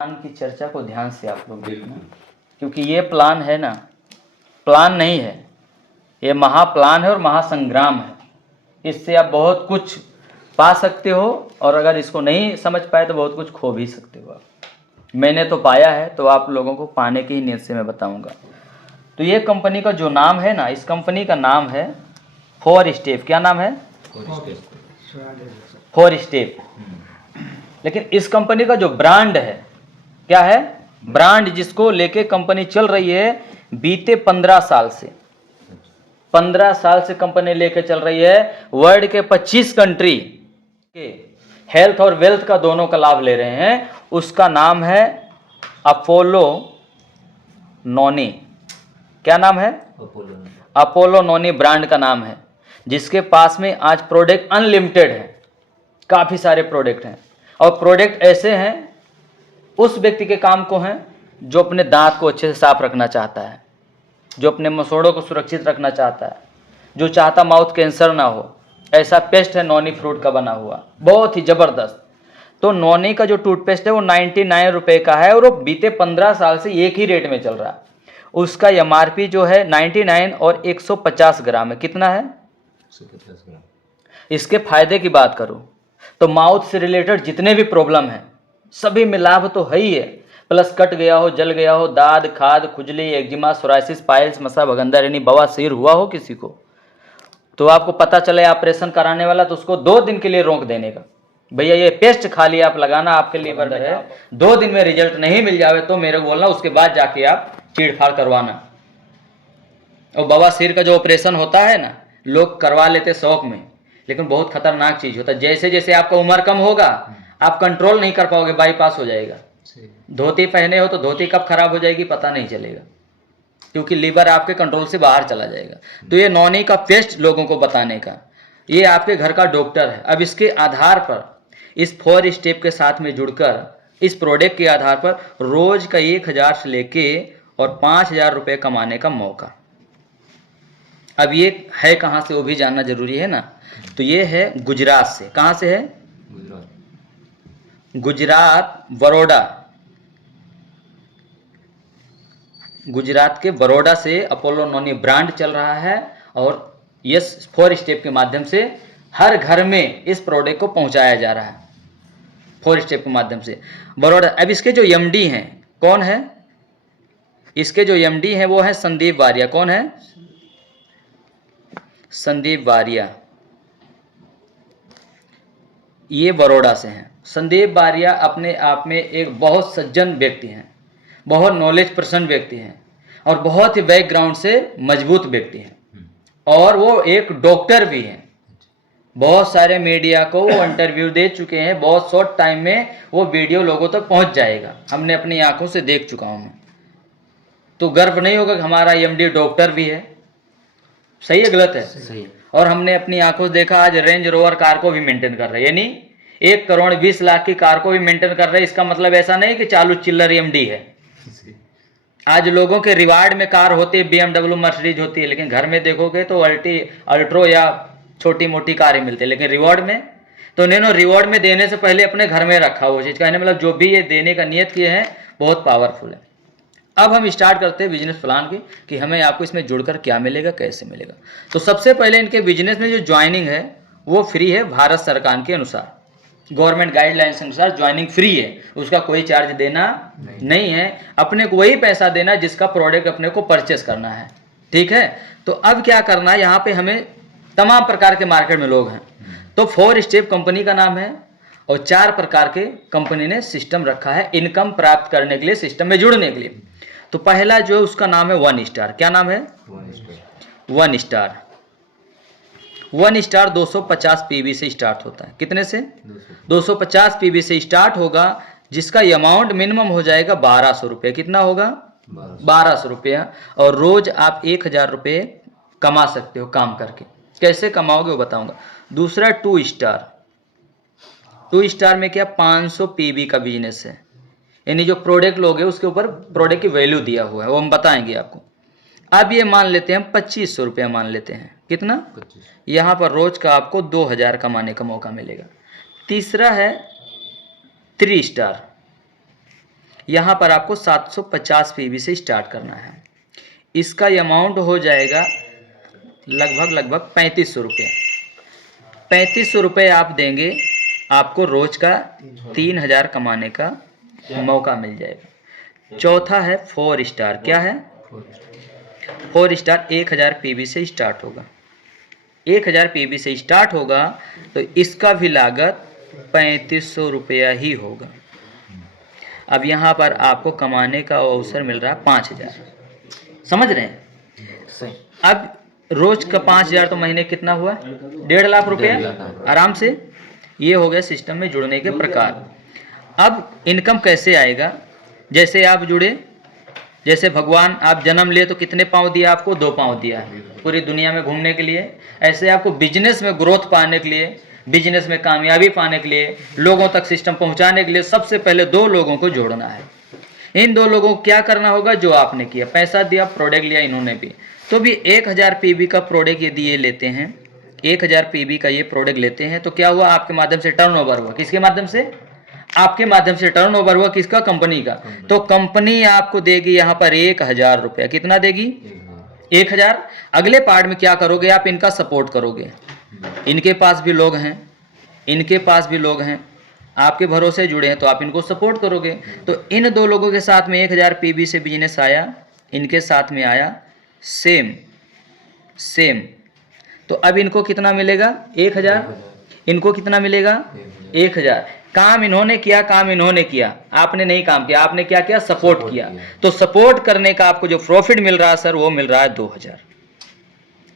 Plan की चर्चा को ध्यान से आप लोग देखना, क्योंकि ये प्लान है ना, प्लान नहीं है, ये महाप्लान है और महासंग्राम है। इससे आप बहुत कुछ पा सकते हो और अगर इसको नहीं समझ पाए तो बहुत कुछ खो भी सकते हो आप। मैंने तो पाया है, तो आप लोगों को पाने की ही नीयत से मैं बताऊंगा। तो ये कंपनी का जो नाम है ना, इस कंपनी का नाम है फोर स्टेप। क्या नाम है? Four step. लेकिन इस कंपनी का जो ब्रांड है, क्या है? ब्रांड जिसको लेके कंपनी चल रही है बीते 15 साल से। 15 साल से कंपनी लेके चल रही है। वर्ल्ड के 25 कंट्री के हेल्थ और वेल्थ का दोनों का लाभ ले रहे हैं। उसका नाम है अपोलो नोनी। क्या नाम है? अपोलो नोनी ब्रांड का नाम है, जिसके पास में आज प्रोडक्ट अनलिमिटेड है। काफ़ी सारे प्रोडक्ट हैं और प्रोडक्ट ऐसे हैं उस व्यक्ति के काम को हैं जो अपने दांत को अच्छे से साफ रखना चाहता है, जो अपने मसोड़ों को सुरक्षित रखना चाहता है, जो चाहता माउथ कैंसर ना हो। ऐसा पेस्ट है नोनी फ्रूट का बना हुआ, बहुत ही ज़बरदस्त। तो नोनी का जो टूथपेस्ट है वो 99 रुपये का है और वो बीते 15 साल से एक ही रेट में चल रहा है। उसका MRP जो है 99 और 150 ग्राम है। कितना है? 150 ग्राम। इसके फायदे की बात करूं तो माउथ से रिलेटेड जितने भी प्रॉब्लम हैं सभी में लाभ तो है ही है, प्लस कट गया हो, जल गया हो, दाद, खाद, खुजली, एक्जिमा, सोराइसिस, पाइल्स, मसा, भगंदर यानी बवासीर हुआ हो किसी को, तो आपको पता चले ऑपरेशन कराने वाला, तो उसको 2 दिन के लिए रोक देने का, भैया ये पेस्ट खा लिया आप, लगाना आपके लीवर में है, 2 दिन में रिजल्ट नहीं मिल जावे तो मेरे को बोलना, उसके बाद जाके आप चीड़-फाड़ करवाना। और बवासीर का जो ऑपरेशन होता है ना, लोग करवा लेते शौक में, लेकिन बहुत खतरनाक चीज होता है। जैसे जैसे आपका उम्र कम होगा आप कंट्रोल नहीं कर पाओगे, बाईपास हो जाएगा। धोती पहने हो तो धोती कब खराब हो जाएगी पता नहीं चलेगा, क्योंकि लीवर आपके कंट्रोल से बाहर चला जाएगा। तो ये नोनी का पेस्ट लोगों को बताने का, ये आपके घर का डॉक्टर है। अब इसके आधार पर, इस 4 स्टेप के साथ में जुड़कर, इस प्रोडक्ट के आधार पर रोज का 1000 से लेके और 5000 रुपये कमाने का मौका। अब ये है कहाँ से वो भी जानना जरूरी है ना। तो ये है गुजरात से। कहाँ से है? गुजरात, बड़ौदा। गुजरात के बड़ौदा से अपोलो नोनी ब्रांड चल रहा है और यस 4 स्टेप के माध्यम से हर घर में इस प्रोडक्ट को पहुंचाया जा रहा है, 4 स्टेप के माध्यम से बड़ौदा। अब इसके जो MD हैं, कौन है? इसके जो MD हैं वो है संदीप वारिया। कौन है? संदीप वारिया। ये बड़ौदा से हैं। संदीप वारिया अपने आप में एक बहुत सज्जन व्यक्ति हैं, बहुत नॉलेज पर्सन व्यक्ति हैं और बहुत ही बैकग्राउंड से मजबूत व्यक्ति हैं, और वो एक डॉक्टर भी हैं। बहुत सारे मीडिया को वो इंटरव्यू दे चुके हैं, बहुत शॉर्ट टाइम में वो वीडियो लोगों तक पहुंच जाएगा, हमने अपनी आंखों से देख चुका हूं मैं। तो गर्व नहीं होगा कि हमारा MD डॉक्टर भी है? सही है गलत है? सही। और हमने अपनी आंखों से देखा, आज रेंज रोवर कार को भी मेंटेन कर रहे हैं, यानी 1,20,00,000 की कार को भी मेंटेन कर रहे हैं। इसका मतलब ऐसा नहीं कि चालू चिल्लर MD है। आज लोगों के रिवार्ड में कार होती है, BMW, मर्सिडीज होती है, लेकिन घर में देखोगे तो अल्ट्रो या छोटी मोटी कारें मिलती है। लेकिन रिवॉर्ड में तो इन्होंने रिवॉर्ड में देने से पहले अपने घर में रखा वो चीज़। कहने मतलब जो भी ये देने का नियत किए हैं बहुत पावरफुल है। अब हम स्टार्ट करते हैं बिजनेस प्लान की, कि हमें आपको इसमें जुड़कर क्या मिलेगा, कैसे मिलेगा। तो सबसे पहले इनके बिजनेस में जो ज्वाइनिंग है वो फ्री है, भारत सरकार के अनुसार, गवर्नमेंट गाइडलाइंस के अनुसार ज्वाइनिंग फ्री है, उसका कोई चार्ज देना नहीं है। अपने को वही पैसा देना जिसका प्रोडक्ट अपने को परचेस करना है, ठीक है। तो अब क्या करना है, यहाँ पे हमें तमाम प्रकार के मार्केट में लोग हैं, तो 4 स्टेप कंपनी का नाम है और 4 प्रकार के कंपनी ने सिस्टम रखा है इनकम प्राप्त करने के लिए, सिस्टम में जुड़ने के लिए। तो पहला जो है उसका नाम है 1 स्टार। क्या नाम है? 1 स्टार। 1 स्टार 250 PV से स्टार्ट होता है। कितने से? 250 PV से स्टार्ट होगा, जिसका अमाउंट मिनिमम हो जाएगा 1200 रुपये। कितना होगा? 1200 रुपया। और रोज आप 1000 रुपये कमा सकते हो काम करके। कैसे कमाओगे वो बताऊंगा। दूसरा 2 स्टार। 2 स्टार में क्या 500 PV का बिजनेस है, यानी जो प्रोडक्ट लोगे उसके ऊपर प्रोडक्ट की वैल्यू दिया हुआ है, वो हम बताएंगे आपको। अब ये मान लेते हैं हम 2500 रुपया मान लेते हैं। कितना? 25। यहाँ पर रोज का आपको 2000 कमाने का मौका मिलेगा। तीसरा है 3 स्टार। यहाँ पर आपको 750 पीवी से स्टार्ट करना है। इसका अमाउंट हो जाएगा लगभग 3500 रुपये। 3500 रुपये आप देंगे, आपको रोज का 3000 कमाने का मौका मिल जाएगा। चौथा है 4 स्टार। क्या है? 4 स्टार 1000 पीवी से स्टार्ट होगा। 1000 पीवी से स्टार्ट होगा तो इसका भी लागत 3500 रुपया ही होगा। अब यहाँ पर आपको कमाने का अवसर मिल रहा है 5000। समझ रहे हैं? सही। अब रोज का 5000 तो महीने कितना हुआ? 1.5 लाख रुपया आराम से। ये हो गया सिस्टम में जुड़ने के प्रकार। अब इनकम कैसे आएगा? जैसे आप जुड़े, जैसे भगवान आप जन्म लिए तो कितने पाँव दिया आपको? 2 पाँव दिया है पूरी दुनिया में घूमने के लिए। ऐसे आपको बिजनेस में ग्रोथ पाने के लिए, बिजनेस में कामयाबी पाने के लिए, लोगों तक सिस्टम पहुंचाने के लिए सबसे पहले 2 लोगों को जोड़ना है। इन 2 लोगों को क्या करना होगा? जो आपने किया, पैसा दिया, प्रोडक्ट लिया इन्होंने भी, तो भी 1000 पीवी का प्रोडक्ट यदि ये लेते हैं, 1000 पीवी का ये प्रोडक्ट लेते हैं तो क्या हुआ? आपके माध्यम से टर्नओवर हुआ। किसके माध्यम से? आपके माध्यम से टर्नओवर हुआ। किसका? कंपनी का। तो कंपनी आपको देगी यहाँ पर 1000 रुपया। कितना देगी? 1000। अगले पार्ट में क्या करोगे? आप इनका सपोर्ट करोगे। इनके पास भी लोग हैं, इनके पास भी लोग हैं, आपके भरोसे जुड़े हैं तो आप इनको सपोर्ट करोगे। तो इन 2 लोगों के साथ में 1000 पीवी से बिजनेस आया, इनके साथ में आया सेम। तो अब इनको कितना मिलेगा? 1000। इनको कितना मिलेगा? 1000। काम इन्होंने किया, काम इन्होंने किया, आपने नहीं काम किया। आपने क्या किया? सपोर्ट किया। तो सपोर्ट करने का आपको जो प्रॉफिट मिल रहा है सर, वो मिल रहा है 2000।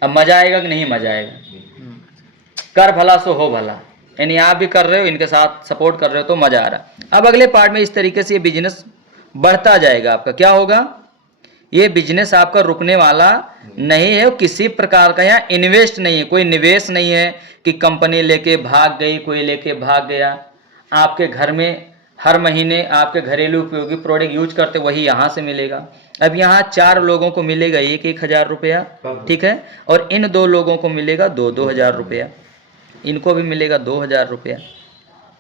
अब मजा आएगा कि नहीं मजा आएगा? कर भला सो हो भला, यानी आप भी कर रहे हो, इनके साथ सपोर्ट कर रहे हो तो मजा आ रहा। अब अगले पार्ट में इस तरीके से ये बिजनेस बढ़ता जाएगा। आपका क्या होगा? ये बिजनेस आपका रुकने वाला नहीं है। किसी प्रकार का यहाँ इन्वेस्ट नहीं है, कोई निवेश नहीं है कि कंपनी लेके भाग गई, कोई लेके भाग गया। आपके घर में हर महीने आपके घरेलू उपयोगी प्रोडक्ट यूज करते वही यहाँ से मिलेगा। अब यहाँ 4 लोगों को मिलेगा 1000 रुपया, ठीक है, और इन 2 लोगों को मिलेगा 2000 रुपया, इनको भी मिलेगा 2000 रुपया।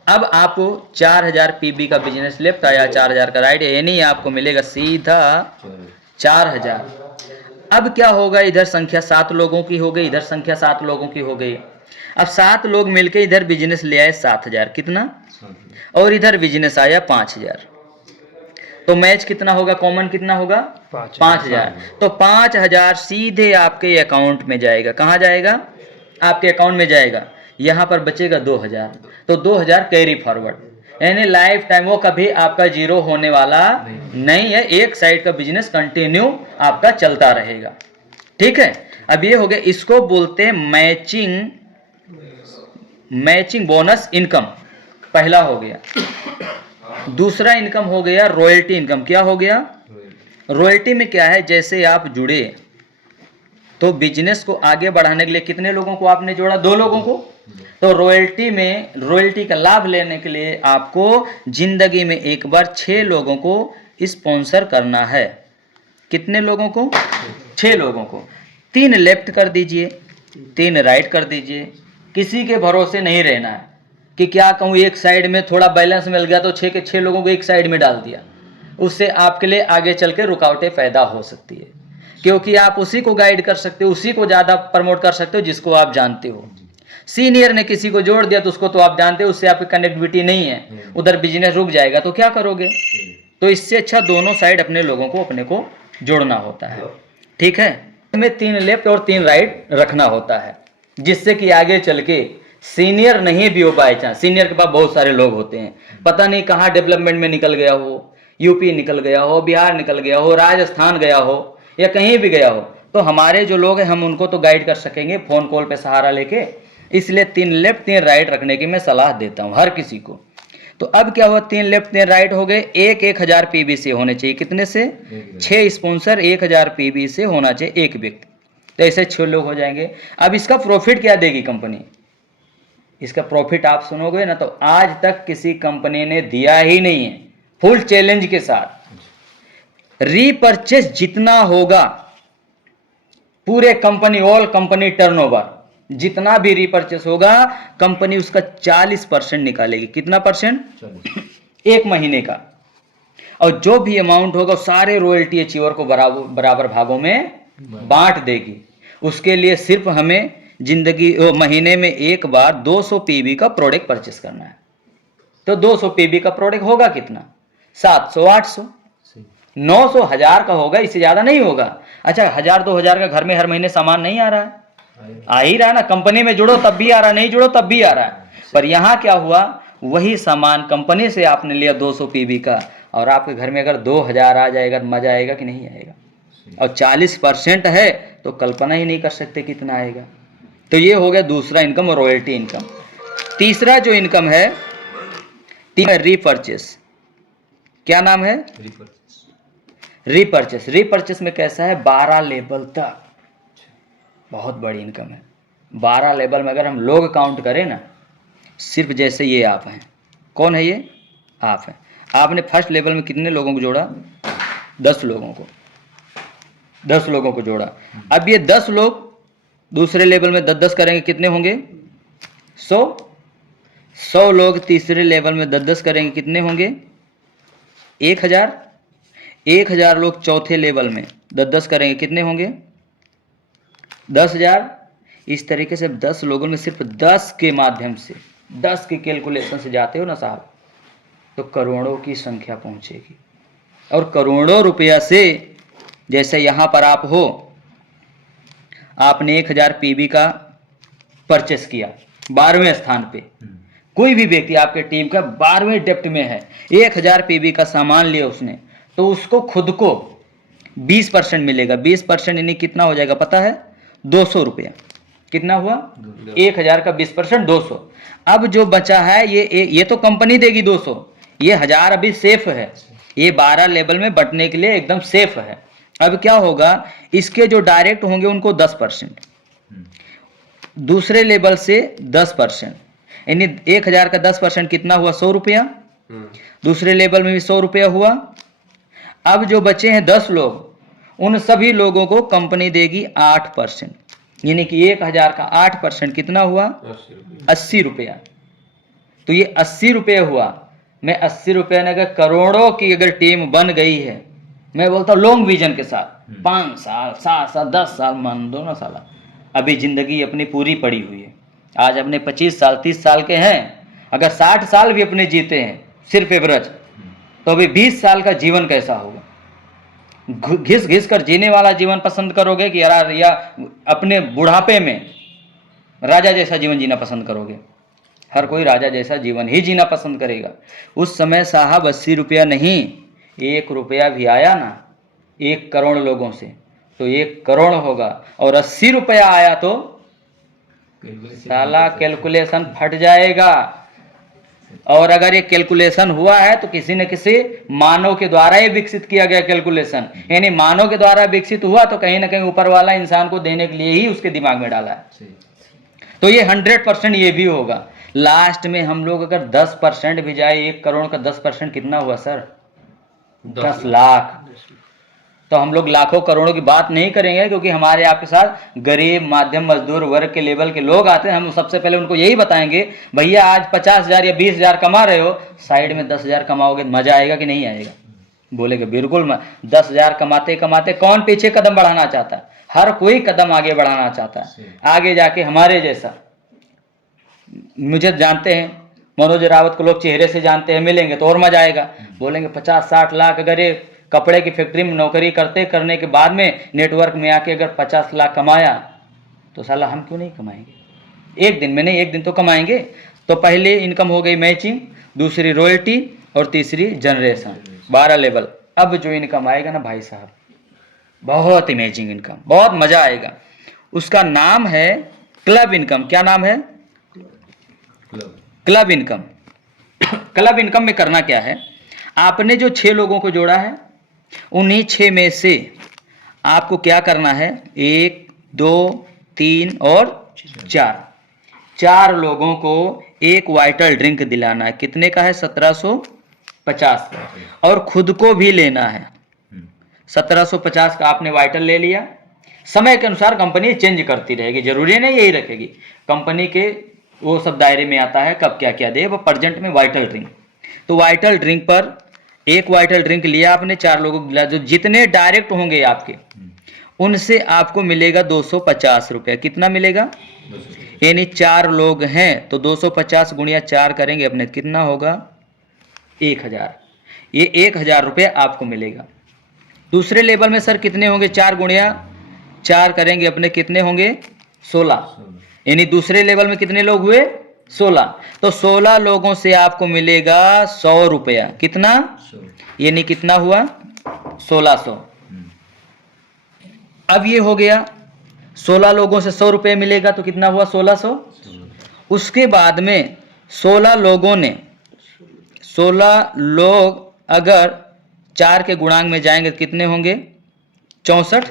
अब आपको 4000 पीबी का बिजनेस लेफ्ट आया, 4000 का राइट, यानी आपको मिलेगा सीधा 4000। अब क्या होगा? इधर संख्या 7 लोगों की हो गई, इधर संख्या 7 लोगों की हो गई। अब 7 लोग मिलके इधर बिजनेस ले आए 7000। कितना? और इधर बिजनेस आया 5000। तो मैच कितना होगा? कॉमन कितना होगा? 5000। तो 5000 सीधे आपके अकाउंट में जाएगा। कहाँ जाएगा? आपके अकाउंट में जाएगा। यहाँ पर बचेगा 2000। तो 2000 कैरी फॉरवर्ड, यानी लाइफ टाइम वो कभी आपका जीरो होने वाला नहीं है। एक साइड का बिजनेस कंटिन्यू आपका चलता रहेगा। ठीक है। अब ये हो गया, इसको बोलते हैं मैचिंग बोनस इनकम। पहला हो गया। दूसरा इनकम हो गया रॉयल्टी इनकम। क्या हो गया? रॉयल्टी में क्या है? जैसे आप जुड़े तो बिजनेस को आगे बढ़ाने के लिए कितने लोगों को आपने जोड़ा? 2 लोगों को। तो रॉयल्टी में, रॉयल्टी का लाभ लेने के लिए आपको जिंदगी में एक बार 6 लोगों को स्पॉन्सर करना है। कितने लोगों को? 6 लोगों को। 3 लेफ्ट कर दीजिए, 3 राइट कर दीजिए। किसी के भरोसे नहीं रहना है कि क्या कहूँ, एक साइड में थोड़ा बैलेंस मिल गया तो 6 के 6 लोगों को एक साइड में डाल दिया। उससे आपके लिए आगे चल के रुकावटें पैदा हो सकती है, क्योंकि आप उसी को गाइड कर सकते हो, उसी को ज़्यादा प्रमोट कर सकते हो जिसको आप जानते हो। सीनियर ने किसी को जोड़ दिया तो उसको तो आप जानते हो, उससे आपकी कनेक्टिविटी नहीं है, उधर बिजनेस रुक जाएगा तो क्या करोगे? तो इससे अच्छा दोनों साइड अपने लोगों को अपने को जोड़ना होता है। ठीक है। इसमें 3 लेफ्ट और 3 राइट रखना होता है, जिससे कि आगे चल के सीनियर नहीं भी हो, बाय चांस सीनियर के पास बहुत सारे लोग होते हैं, पता नहीं कहाँ डेवलपमेंट में निकल गया हो, यूपी निकल गया हो, बिहार निकल गया हो, राजस्थान गया हो या कहीं भी गया हो, तो हमारे जो लोग हैं हम उनको तो गाइड कर सकेंगे फोन कॉल पे सहारा लेके। इसलिए 3 लेफ्ट 3 राइट रखने की मैं सलाह देता हूँ हर किसी को। तो अब क्या हुआ? 3 लेफ्ट 3 राइट हो गए। 1000 पीबी से होने चाहिए। कितने से? 6 स्पॉन्सर 1000 पीबी से होना चाहिए एक व्यक्ति। तो ऐसे 6 लोग हो जाएंगे। अब इसका प्रॉफिट क्या देगी कंपनी? इसका प्रॉफिट आप सुनोगे ना तो आज तक किसी कंपनी ने दिया ही नहीं है, फुल चैलेंज के साथ। रीपर्चेस जितना होगा पूरे कंपनी, ऑल कंपनी टर्नओवर जितना भी रीपर्चेस होगा, कंपनी उसका 40% निकालेगी। कितना परसेंट? 1 महीने का और जो भी अमाउंट होगा सारे रॉयल्टी अचीवर को बराबर बराबर भागों में बांट देगी। उसके लिए सिर्फ हमें महीने में एक बार 200 पीबी का प्रोडक्ट परचेस करना है। तो 200 पीबी का प्रोडक्ट होगा कितना? 700, 800, 900, 1000 का होगा, इससे ज्यादा नहीं होगा। अच्छा 1000 2000 का घर में हर महीने सामान नहीं आ रहा है? आ ही रहा ना। कंपनी में जुड़ो तब भी आ रहा, नहीं जुड़ो तब भी आ रहा है। पर यहाँ क्या हुआ, वही सामान कंपनी से आपने लिया 200 पीबी का, और आपके घर में अगर 2000 आ जाएगा तो मजा आएगा कि नहीं आएगा? और 40% है तो कल्पना ही नहीं कर सकते कितना आएगा। तो ये हो गया दूसरा इनकम, रॉयल्टी इनकम। तीसरा जो इनकम है रीपर्चेस। क्या नाम है? रीपर्चेस। रीपर्चेस में कैसा है, 12 लेवल तक बहुत बड़ी इनकम है। 12 लेवल में अगर हम लोग काउंट करें ना, सिर्फ जैसे ये आप हैं, कौन है ये? आप हैं। आपने फर्स्ट लेवल में कितने लोगों को जोड़ा? 10 लोगों को, 10 लोगों को जोड़ा। अब ये 10 लोग दूसरे लेवल में 10-10 करेंगे, कितने होंगे? 100 लोग तीसरे लेवल में 10-10 करेंगे, कितने होंगे? 1000 लोग चौथे लेवल में 10-10 करेंगे, कितने होंगे? 10,000। इस तरीके से 10 लोगों में सिर्फ 10 के माध्यम से, 10 के कैलकुलेशन से जाते हो ना साहब, तो करोड़ों की संख्या पहुंचेगी। और करोड़ों रुपया से, जैसे यहाँ पर आप हो, आपने 1000 पीबी का परचेस किया 12वें स्थान पे, कोई भी व्यक्ति आपके टीम का 12वें डेप्ट में है, 1000 पीबी का सामान लिया उसने, तो उसको खुद को 20% मिलेगा। 20% यानी कितना हो जाएगा पता है? 200 रुपया। कितना हुआ? 1000 का 20% 200। अब जो बचा है ये तो कंपनी देगी 200, ये 1000 अभी सेफ है, ये 12 लेवल में बंटने के लिए एकदम सेफ है। अब क्या होगा, इसके जो डायरेक्ट होंगे उनको 10%, दूसरे लेवल से 10%, यानी 1000 का 10% कितना हुआ? 100 रुपया। दूसरे लेवल में भी 100 रुपया हुआ। अब जो बचे हैं 10 लोग, उन सभी लोगों को कंपनी देगी 8%, यानी कि 1000 का 8% कितना हुआ? 80 रुपया। तो ये 80 रुपये हुआ। मैं 80 रुपये ने अगर करोड़ों की अगर टीम बन गई है, मैं बोलता हूँ लॉन्ग विजन के साथ, 5 साल 7 साल 10 साल मान दो ना साला, अभी जिंदगी अपनी पूरी पड़ी हुई है। आज अपने 25 साल 30 साल के हैं, अगर 60 साल भी अपने जीते हैं सिर्फ एवरेज, तो अभी 20 साल का जीवन कैसा होगा? घिस घिस कर जीने वाला जीवन पसंद करोगे कि यार या अपने बुढ़ापे में राजा जैसा जीवन जीना पसंद करोगे? हर कोई राजा जैसा जीवन ही जीना पसंद करेगा। उस समय साहब 80 रुपया नहीं, 1 रुपया भी आया ना 1 करोड़ लोगों से, तो 1 करोड़ होगा। और 80 रुपया आया तो साला कैलकुलेशन फट जाएगा। और अगर ये कैलकुलेशन हुआ है तो किसी न किसी मानव के द्वारा ही विकसित किया गया कैलकुलेशन, यानी मानव के द्वारा विकसित हुआ तो कहीं ना कहीं ऊपर वाला इंसान को देने के लिए ही उसके दिमाग में डाला है। तो ये 100% ये भी होगा। लास्ट में हम लोग अगर 10% भी जाए, 1 करोड़ का 10% कितना हुआ सर? 10 लाख। तो हम लोग लाखों करोड़ों की बात नहीं करेंगे, क्योंकि हमारे आपके साथ गरीब मध्यम मजदूर वर्ग के लेवल के लोग आते हैं। हम सबसे पहले उनको यही बताएंगे, भैया आज 50,000 या 20,000 कमा रहे हो, साइड में 10,000 कमाओगे, मजा आएगा कि नहीं आएगा? बोलेगे बिल्कुल। 10,000 कमाते कमाते कौन पीछे कदम बढ़ाना चाहता है? हर कोई कदम आगे बढ़ाना चाहता है। आगे जाके हमारे जैसा, मुझे जानते हैं मनोज रावत को लोग चेहरे से जानते हैं, मिलेंगे तो और मजा आएगा। बोलेंगे 50-60 लाख, अगर ये कपड़े की फैक्ट्री में नौकरी करने के बाद में नेटवर्क में आके अगर 50 लाख कमाया, तो साला हम क्यों नहीं कमाएंगे? एक दिन में नहीं, एक दिन तो कमाएंगे। तो पहले इनकम हो गई मैचिंग, दूसरी रॉयल्टी और तीसरी जनरेशन, 12 लेवल। अब जो इनकम आएगा ना भाई साहब, बहुत इमेजिंग इनकम, बहुत मजा आएगा। उसका नाम है क्लब इनकम। क्या नाम है? Club income. क्लब इनकम में करना क्या है, आपने जो 6 लोगों को जोड़ा है, उन्हीं 6 में से आपको क्या करना है, 1 2 3 और 4 लोगों को एक वाइटल ड्रिंक दिलाना है। कितने का है? 1750 का। और खुद को भी लेना है। 1750 का आपने वाइटल ले लिया। समय के अनुसार कंपनी चेंज करती रहेगी, जरूरी नहीं यही रखेगी। कंपनी के वो सब दायरे में आता है कब क्या क्या दे। वो प्रेजेंट में वाइटल ड्रिंक, तो वाइटल ड्रिंक पर एक वाइटल ड्रिंक लिया आपने, 4 लोगों को गिला, जो जितने डायरेक्ट होंगे आपके उनसे आपको मिलेगा 250 रुपया। कितना मिलेगा? यानी 4 लोग हैं तो 250 गुणिया 4 करेंगे अपने, कितना होगा? 1000। ये 1000 रुपया आपको मिलेगा। दूसरे लेवल में सर कितने होंगे? 4 गुणिया 4 करेंगे अपने, कितने होंगे? 16। यानी दूसरे लेवल में कितने लोग हुए? 16। तो 16 लोगों से आपको मिलेगा 100 रुपया। कितना? यानी कितना हुआ? 1600। अब ये हो गया, 16 लोगों से 100 रुपये मिलेगा तो कितना हुआ? 1600। उसके बाद में 16 लोगों ने, 16 लोग अगर 4 के गुणांक में जाएंगे तो कितने होंगे? 64।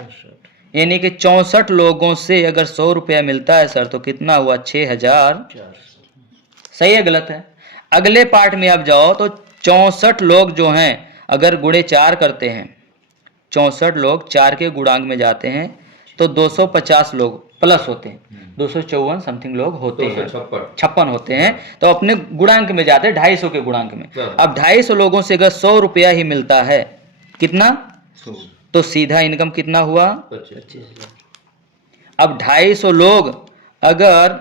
यानी कि 64 लोगों से अगर 100 रुपया मिलता है सर तो कितना हुआ? 6400। सही है गलत है? अगले पार्ट में आप जाओ तो 64 लोग जो हैं अगर गुणे 4 करते हैं, 64 लोग 4 के गुणांक में जाते हैं तो 250 लोग प्लस होते हैं, 254 समथिंग लोग होते हैं, 56 होते हैं, तो अपने गुणांक में जाते हैं 250 के गुणांक में। अब 250 लोगों से अगर 100 रुपया ही मिलता है, कितना? तो सीधा इनकम कितना हुआ? 25,000। अब 250 लोग अगर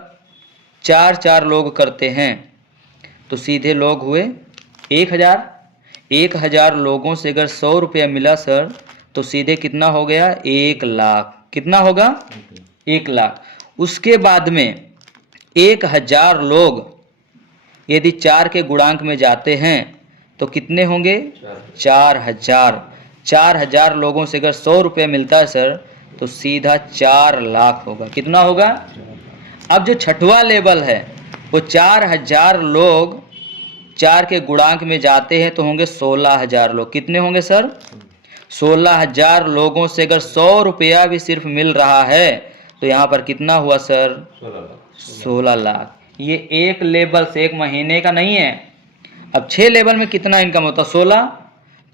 4 लोग करते हैं तो सीधे लोग हुए 1000। 1000 लोगों से अगर 100 रुपया मिला सर तो सीधे कितना हो गया? 1 लाख। कितना होगा? 1 लाख। उसके बाद में 1000 लोग यदि 4 के गुणांक में जाते हैं तो कितने होंगे? 4000। 4000 लोगों से अगर 100 रुपये मिलता है सर तो सीधा 4 लाख होगा। कितना होगा? अब जो छठवां लेवल है वो 4000 लोग 4 के गुणांक में जाते हैं तो होंगे 16000 लोग। कितने होंगे सर? 16000 लोगों से अगर 100 रुपया भी सिर्फ मिल रहा है तो यहाँ पर कितना हुआ सर? 16 लाख। ये एक लेवल से, एक महीने का नहीं है। अब 6 लेवल में कितना इनकम होता? 16,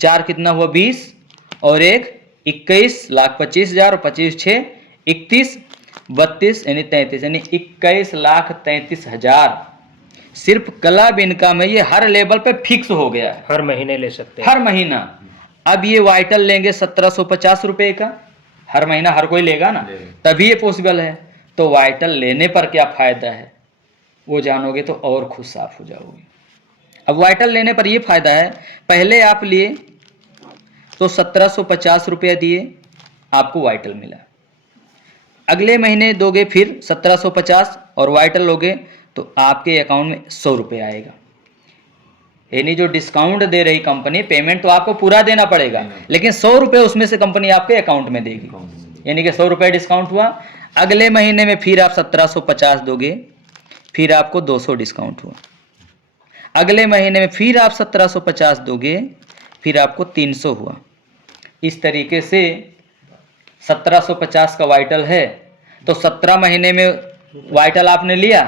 4 कितना हुआ? 20 और 1 21 लाख 25,000 और 25 6 31 32 यानी 33, यानी 21,33,000 सिर्फ क्लब इनकम है। ये हर लेवल पे फिक्स हो गया है, हर महीने ले सकते हैं, हर महीना। अब ये वाइटल लेंगे 1750 रुपये का, हर महीना हर कोई लेगा ना, तभी ये पॉसिबल है। तो वाइटल लेने पर क्या फायदा है वो जानोगे तो और खुद साफ हो जाओगे। अब वाइटल लेने पर ये फायदा है, पहले आप लिए तो 1750 रुपया दिए, आपको वाइटल मिला। अगले महीने दोगे फिर 1750 और वाइटल लोगे तो आपके अकाउंट में 100 रुपये आएगा। यानी जो डिस्काउंट दे रही कंपनी, पेमेंट तो आपको पूरा देना पड़ेगा लेकिन 100 रुपये उसमें से कंपनी आपके अकाउंट में देगी, यानी कि 100 रुपये डिस्काउंट हुआ। अगले महीने में फिर आप 1750 दोगे, फिर आपको 200 डिस्काउंट हुआ। अगले महीने में फिर आप 1750 दोगे, फिर आपको 300 हुआ। इस तरीके से 1750 का वाइटल है तो 17 महीने में वाइटल आपने लिया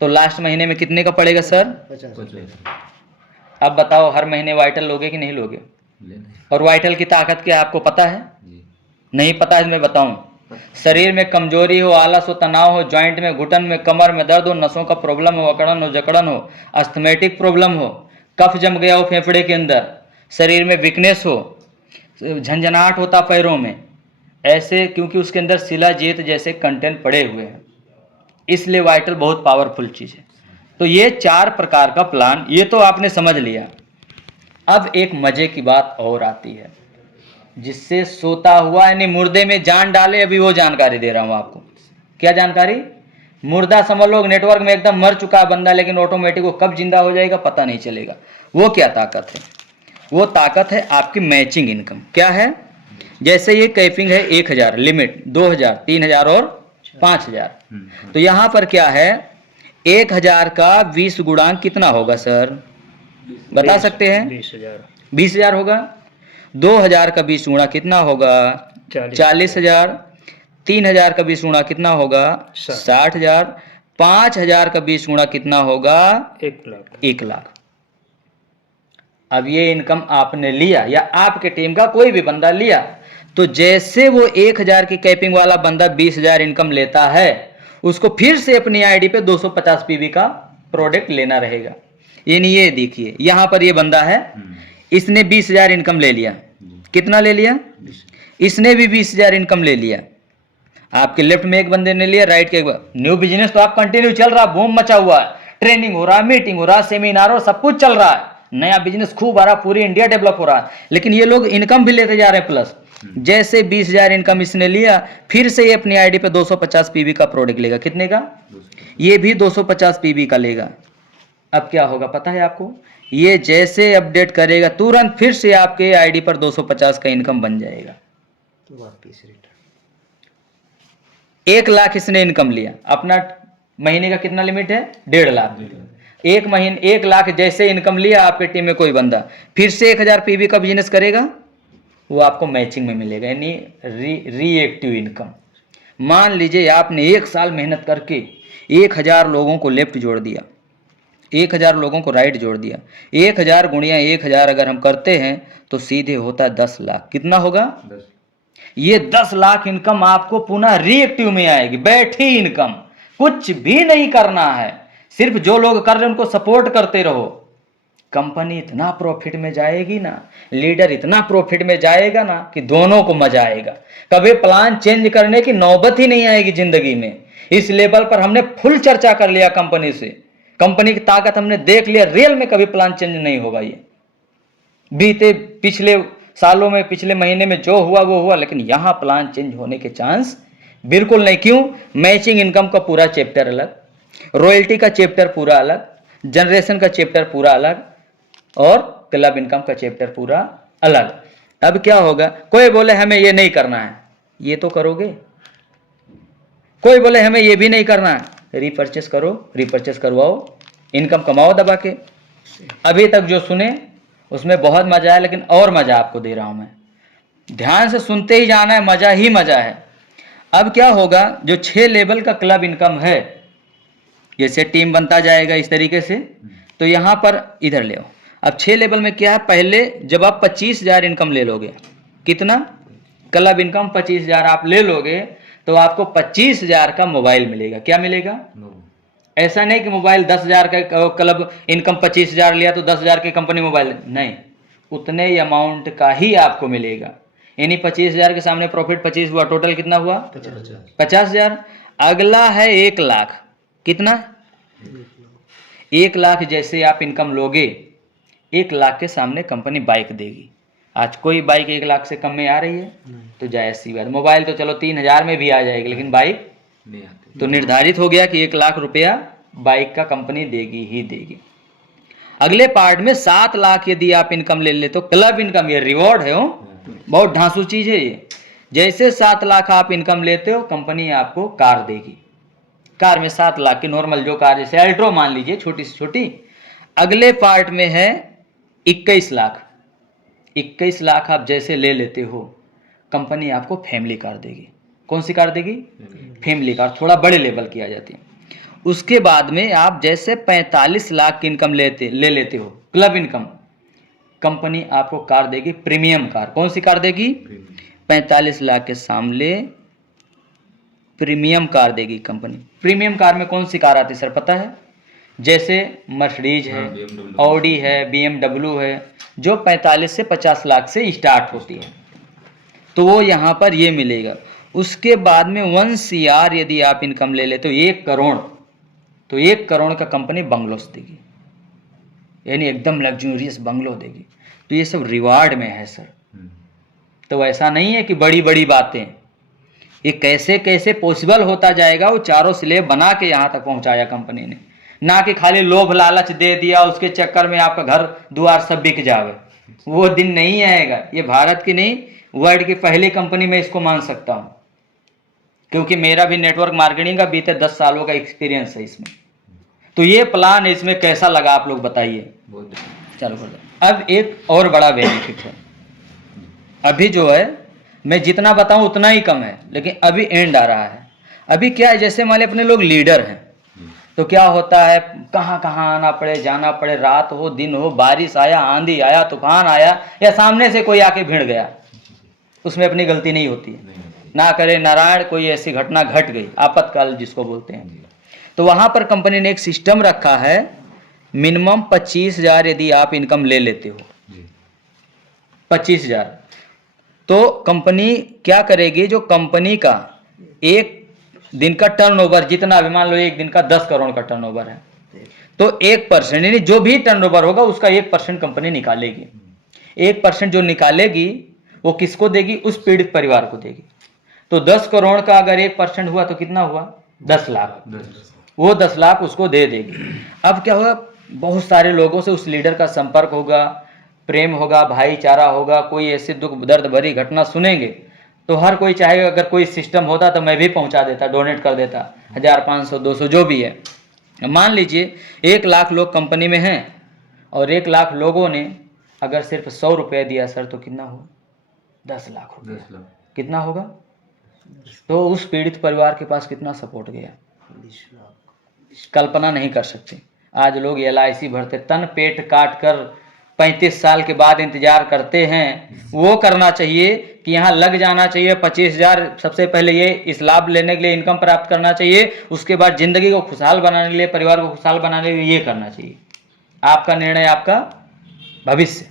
तो लास्ट महीने में कितने का पड़ेगा सर? 50। अब बताओ हर महीने वाइटल लोगे कि नहीं लोगे? और वाइटल की ताकत क्या आपको पता है? नहीं पता है? मैं बताऊं, शरीर में कमजोरी हो, आलस हो, तनाव हो, जॉइंट में, घुटन में, कमर में दर्द हो, नसों का प्रॉब्लम हो, अकड़न हो, जकड़न हो, अस्थमेटिक प्रॉब्लम हो, कफ जम गया हो फेफड़े के अंदर, शरीर में वीकनेस हो, झंझनाहट होता पैरों में, ऐसे क्योंकि उसके अंदर शिलाजीत जैसे कंटेंट पड़े हुए हैं, इसलिए वाइटल बहुत पावरफुल चीज़ है। तो ये 4 प्रकार का प्लान, ये तो आपने समझ लिया। अब एक मजे की बात और आती है, जिससे सोता हुआ यानी मुर्दे में जान डाले, अभी वो जानकारी दे रहा हूँ आपको। क्या जानकारी? मुर्दा समझ लो, नेटवर्क में एकदम मर चुका है बंदा, लेकिन ऑटोमेटिक वो कब जिंदा हो जाएगा पता नहीं चलेगा। वो क्या ताकत है? वो ताकत है आपकी मैचिंग इनकम। क्या है? जैसे ये कैपिंग है 1000 लिमिट, 2000, 3000 और 5000। तो यहाँ पर क्या है, 1000 का 20 गुणांक कितना होगा सर? बता सकते हैं? 20,000 होगा। 2000 का 20 गुणा कितना होगा? 40,000। 3000 का 20 गुणा कितना होगा? 60,000। 5000 का 20 गुणा कितना होगा? 1 लाख। अब ये इनकम आपने लिया या आपके टीम का कोई भी बंदा लिया, तो जैसे वो 1000 की कैपिंग वाला बंदा 20,000 इनकम लेता है, उसको फिर से अपनी आईडी पे 250 पीवी का प्रोडक्ट लेना रहेगा। यानी ये देखिए यहाँ पर ये बंदा है, इसने 20,000 इनकम ले लिया, कितना ले लिया, इसने भी 20,000 इनकम ले लिया। आपके लेफ्ट में एक बंदे ने लिया, राइट के एक, न्यू बिजनेस तो आप कंटिन्यू चल रहा, बूम मचा हुआ है, ट्रेनिंग हो रहा है, मीटिंग हो रहा है, सेमिनार हो, सब कुछ चल रहा है, नया बिजनेस खूब आ रहा, पूरी इंडिया डेवलप हो रहा है, लेकिन ये लोग इनकम भी लेते जा रहे हैं प्लस। जैसे 20,000 इनकम इसने लिया, फिर से ये अपनी आईडी पे 250 पीवी का प्रोडक्ट लेगा, कितने का, ये भी 250 पीवी का लेगा। अब क्या होगा पता है आपको, ये जैसे अपडेट करेगा तुरंत फिर से आपके आईडी पर 250 का इनकम बन जाएगा। तो वापिस रिटर्न 1 लाख इसने इनकम लिया, अपना महीने का कितना लिमिट है, 1.5 लाख। 1 लाख जैसे इनकम लिया आपके टीम में कोई बंदा, फिर से 1000 पीवी का बिजनेस करेगा, वो आपको मैचिंग में मिलेगा, यानी रीएक्टिव इनकम। मान लीजिए आपने 1 साल मेहनत करके 1000 लोगों को लेफ्ट जोड़ दिया, 1000 लोगों को राइट जोड़ दिया, 1000 गुणिया 1000 अगर हम करते हैं तो सीधे होता है 10 लाख। कितना होगा, 10। ये 10 लाख इनकम आपको पुनः रीएक्टिव में आएगी, बैठी इनकम, कुछ भी नहीं करना है, सिर्फ जो लोग कर रहे हैं उनको सपोर्ट करते रहो। कंपनी इतना प्रॉफिट में जाएगी ना, लीडर इतना प्रॉफिट में जाएगा ना कि दोनों को मजा आएगा, कभी प्लान चेंज करने की नौबत ही नहीं आएगी जिंदगी में। इस लेवल पर हमने फुल चर्चा कर लिया कंपनी से, कंपनी की ताकत हमने देख लिया, रियल में कभी प्लान चेंज नहीं होगा। ये बीते पिछले सालों में, पिछले महीने में जो हुआ वो हुआ, लेकिन यहां प्लान चेंज होने के चांस बिल्कुल नहीं। क्यों, मैचिंग इनकम का पूरा चैप्टर अलग, रॉयल्टी का चैप्टर पूरा अलग, जनरेशन का चैप्टर पूरा अलग, और क्लब इनकम का चैप्टर पूरा अलग। अब क्या होगा, कोई बोले हमें ये नहीं करना है, ये तो करोगे, कोई बोले हमें ये भी नहीं करना है, रीपर्चेस करो, रीपर्चेस करवाओ, इनकम कमाओ दबा के। अभी तक जो सुने उसमें बहुत मजा है, लेकिन और मजा आपको दे रहा हूं मैं, ध्यान से सुनते ही जाना है, मजा ही मजा है। अब क्या होगा, जो 6 लेवल का क्लब इनकम है, जैसे टीम बनता जाएगा इस तरीके से, तो यहां पर इधर ले आओ। अब 6 लेवल में क्या है, पहले जब आप 25,000 इनकम ले लोगे, कितना, क्लब इनकम 25,000 आप ले लोगे, तो आपको 25,000 का मोबाइल मिलेगा। क्या मिलेगा, ऐसा नहीं कि मोबाइल 10,000 का, क्लब इनकम 25,000 लिया तो 10,000 की कंपनी मोबाइल, नहीं, उतने अमाउंट का ही आपको मिलेगा। यानी 25,000 के सामने प्रॉफिट 25 हुआ, टोटल कितना हुआ, 50,000। अगला है 1 लाख, कितना, 1 लाख जैसे आप इनकम लोगे, 1 लाख के सामने कंपनी बाइक देगी। आज कोई बाइक 1 लाख से कम में आ रही है, तो जायज़ सी बात, मोबाइल तो चलो 3,000 में भी आ जाएगी, लेकिन बाइक नहीं आती। तो निर्धारित हो गया कि 1 लाख रुपया बाइक का कंपनी देगी ही देगी। अगले पार्ट में 7 लाख यदि आप इनकम ले ले तो क्लब इनकम, ये रिवॉर्ड है, बहुत ढांसू चीज है ये। जैसे 7 लाख आप इनकम लेते हो, कंपनी आपको कार देगी, कार में 7 लाख की नॉर्मल जो कार, जैसे अल्ट्रो मान लीजिए, छोटी से छोटी। अगले पार्ट में है 21 लाख, 21 लाख आप जैसे ले लेते हो, कंपनी आपको फैमिली कार देगी। कौन सी कार देगी, फैमिली कार, थोड़ा बड़े लेवल की आ जाती है। उसके बाद में आप जैसे 45 लाख की इनकम ले लेते हो, क्लब इनकम, कंपनी आपको कार देगी, प्रीमियम कार। कौन सी कार देगी, 45 लाख के सामने प्रीमियम कार देगी कंपनी। प्रीमियम कार में कौन सी कार आती है सर पता है, जैसे मर्सिडीज है, ऑडी है, BMW है, जो 45 से 50 लाख से स्टार्ट होती है, तो वो यहाँ पर ये मिलेगा। उसके बाद में 1 CR यदि आप इनकम ले ले तो 1 करोड़, तो 1 करोड़ का कंपनी बंगलोस देगी, यानी एकदम लग्जूरियस बंगलो देगी। तो ये सब रिवार्ड में है सर। तो ऐसा नहीं है कि बड़ी बड़ी बातें, ये कैसे कैसे पॉसिबल होता जाएगा, वो चारों स्लेब बना के यहाँ तक पहुँचाया कंपनी ने, ना कि खाली लोभ लालच दे दिया, उसके चक्कर में आपका घर द्वार सब बिक जावे। वो दिन नहीं आएगा। ये भारत की नहीं, वर्ल्ड की पहली कंपनी में इसको मान सकता हूँ, क्योंकि मेरा भी नेटवर्क मार्केटिंग का बीते 10 सालों का एक्सपीरियंस है इसमें। तो ये प्लान इसमें कैसा लगा आप लोग बताइए। चलो कर दो। अब एक और बड़ा बेनिफिट है, अभी जो है मैं जितना बताऊं उतना ही कम है, लेकिन अभी एंड आ रहा है। अभी क्या है, जैसे मान लें अपने लोग लीडर हैं, तो क्या होता है, कहाँ कहाँ आना पड़े, जाना पड़े, रात हो दिन हो, बारिश आया, आंधी आया, तूफान आया, या सामने से कोई आके भिड़ गया, उसमें अपनी गलती नहीं होती है। ना करे नारायण कोई ऐसी घटना घट गई, आपातकाल जिसको बोलते हैं, तो वहाँ पर कंपनी ने एक सिस्टम रखा है, मिनिमम 25,000 यदि आप इनकम ले लेते हो, 25,000। तो कंपनी क्या करेगी, जो कंपनी का एक दिन का टर्नओवर जितना भी, मान लो एक दिन का 10 करोड़ का टर्नओवर है, तो 1% यानी जो भी टर्नओवर होगा उसका 1% कंपनी निकालेगी। 1% जो निकालेगी वो किसको देगी, उस पीड़ित परिवार को देगी। तो 10 करोड़ का अगर 1% हुआ तो कितना हुआ, 10 लाख। वो 10 लाख उसको दे देगी। अब क्या होगा, बहुत सारे लोगों से उस लीडर का संपर्क होगा, प्रेम होगा, भाईचारा होगा, कोई ऐसे दुख दर्द भरी घटना सुनेंगे तो हर कोई चाहेगा अगर कोई सिस्टम होता तो मैं भी पहुंचा देता, डोनेट कर देता, 1000, 500, 200 जो भी है। मान लीजिए 1 लाख लोग कंपनी में हैं और 1 लाख लोगों ने अगर सिर्फ 100 रुपये दिया सर, तो कितना हुआ, 10 लाख हो गया। कितना होगा, तो उस पीड़ित परिवार के पास कितना सपोर्ट गया, 20 लाख। कल्पना नहीं कर सकते। आज लोग LIC भरते, तन पेट काट कर 35 साल के बाद इंतजार करते हैं। वो करना चाहिए कि यहाँ लग जाना चाहिए 25,000, सबसे पहले ये इस लाभ लेने के लिए इनकम प्राप्त करना चाहिए, उसके बाद जिंदगी को खुशहाल बनाने के लिए, परिवार को खुशहाल बनाने के लिए ये करना चाहिए। आपका निर्णय, आपका भविष्य।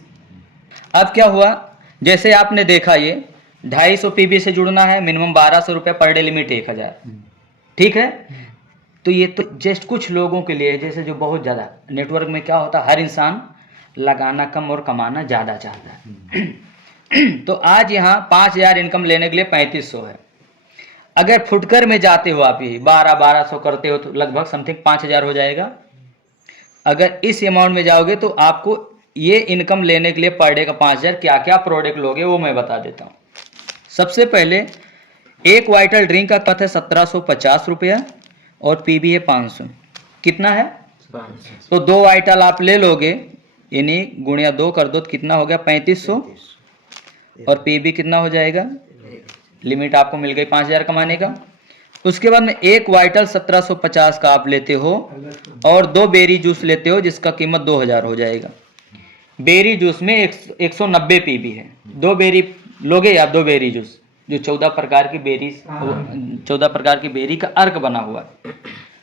अब क्या हुआ, जैसे आपने देखा ये 250 PB से जुड़ना है, मिनिमम 1200 रुपये पर डे, लिमिट 1000, ठीक है। तो ये तो जस्ट कुछ लोगों के लिए, जैसे जो बहुत ज़्यादा नेटवर्क में क्या होता है, हर इंसान लगाना कम और कमाना ज़्यादा चाहता है। तो आज यहाँ 5,000 इनकम लेने के लिए 3500 है। अगर फुटकर में जाते हो आप, यही 1200 करते हो तो लगभग समथिंग 5,000 हो जाएगा। अगर इस अमाउंट में जाओगे तो आपको ये इनकम लेने के लिए पर डे का 5,000 क्या क्या प्रोडक्ट लोगे वो मैं बता देता हूँ। सबसे पहले एक वाइटल ड्रिंक का कट है 1750 रुपया और PB है 500। कितना है, 500। तो 2 वाइटल आप ले लोगे, यानी गुणिया 2 कर दो तो कितना हो गया, 3500। और PB कितना हो जाएगा, लिमिट आपको मिल गई 5,000 कमाने का। उसके बाद में एक वाइटल 1750 का आप लेते हो और 2 बेरी जूस लेते हो जिसका कीमत 2000 हो जाएगा। बेरी जूस में 190 PB है। 2 बेरी लोगे आप, 2 बेरी जूस जो 14 प्रकार की बेरी, 14 प्रकार की बेरी का अर्क बना हुआ है,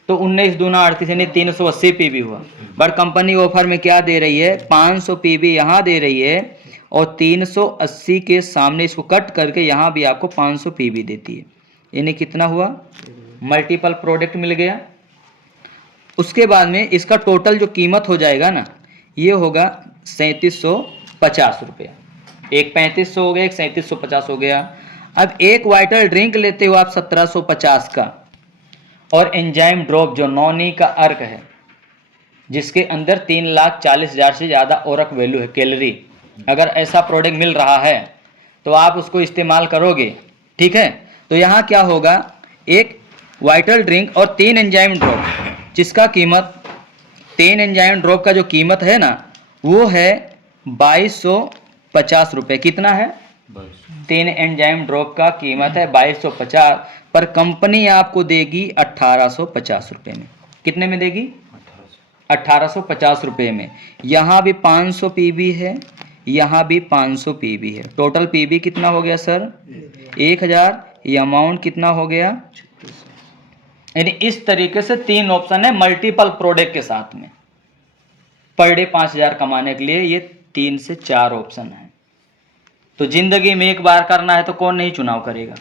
तो 19 दूना 38 यानी 380 PB हुआ। बट कंपनी ऑफर में क्या दे रही है, 500 PB यहाँ दे रही है और 380 के सामने इसको कट करके यहाँ भी आपको 500 PB देती है, यानी कितना हुआ, मल्टीपल प्रोडक्ट मिल गया। उसके बाद में इसका टोटल जो कीमत हो जाएगा ना, ये होगा 3750 रुपया। एक 3500 हो गया, एक 3750 हो गया। अब एक वाइटल ड्रिंक लेते हो आप 1750 का, और एंजाइम ड्रॉप जो नॉनी का अर्क है जिसके अंदर 3,40,000 से ज़्यादा ओरक वैल्यू है, कैलोरी, अगर ऐसा प्रोडक्ट मिल रहा है तो आप उसको इस्तेमाल करोगे, ठीक है। तो यहाँ क्या होगा, एक वाइटल ड्रिंक और 3 एंजाइम ड्रॉप जिसका कीमत, 3 एंजाइम ड्रॉप का जो कीमत है ना वो है 2250 रुपये। कितना है, 3 एंजाइम ड्रॉप का कीमत है 2250, पर कंपनी आपको देगी 1850 रुपये में। कितने में देगी, 1850 रुपये में। यहाँ भी 500 PB है, यहाँ भी 500 PB है। टोटल PB कितना हो गया सर, 1000। ये अमाउंट कितना हो गया, यानी इस तरीके से 3 ऑप्शन है मल्टीपल प्रोडक्ट के साथ में पर डे 5000 कमाने के लिए। ये 3 से 4 ऑप्शन है। तो जिंदगी में एक बार करना है तो कौन नहीं चुनाव करेगा।